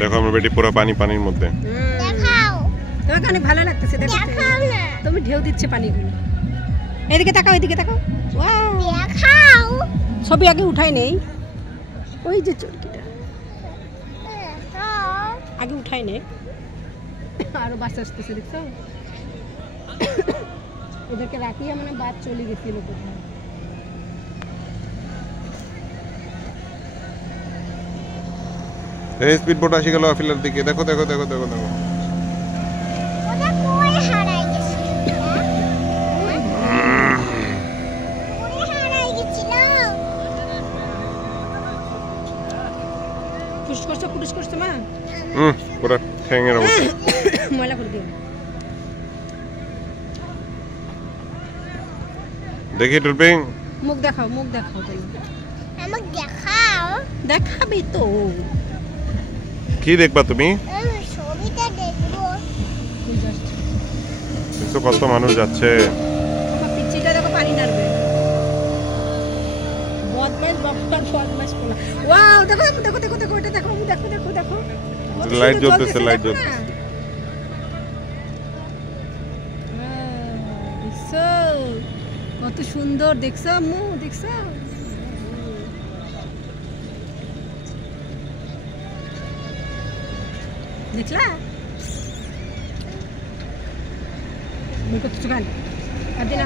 দেখো আমার বেটি পুরো পানির মধ্যে। দেখাও, তোমাকে অনেক ভালো লাগতেছে। দেখো না, তুমি ঢেউ দিচ্ছে পানিগুলো। এদিকে তাকাও, এদিকে তাকাও। ওয়াও, দেখাও। ছবি আগে উঠাই নেই, ওই যে চরকিটা আগে উঠাই নেই। আরো বাস আসতেছে, দেখছো? ওদেরকে রাখিয়ে মানে বাস চলে গেছিল কোথায়। এই স্পিড বোট আসি গেল আফিলার দিকে। দেখো দেখো দেখো দেখো দেখো, ওটা কই হারাই গেছিল? হারাই গেছিল। পুশ করছে মা। পুরো ঠ্যাঙের অবস্থা। ময়লা করে দিও। দেখি ডলফিন, মুখ দেখাও, মুখ দেখাও। আমাকে দেখাও। দেখাবি তো। কি দেখবা তুমি? আমি ছবিটা দেখবো। দেখছো কত মানুষ যাচ্ছে। আমার পিচ্চিটা দেখো পানি নাড়বে। বদমাইশ বাপ্পার বদমাইশ পোলা। ওয়াও, দেখো দেখো দেখো দেখো, এটা দেখো, দেখো দেখো দেখো। লাইট জ্বলতেছে, লাইট জ্বলতেছে। দেখছো কত সুন্দর, দেখছো আম্মু, দেখছো? দেখলা? বের করতেছো কেন? আর দিন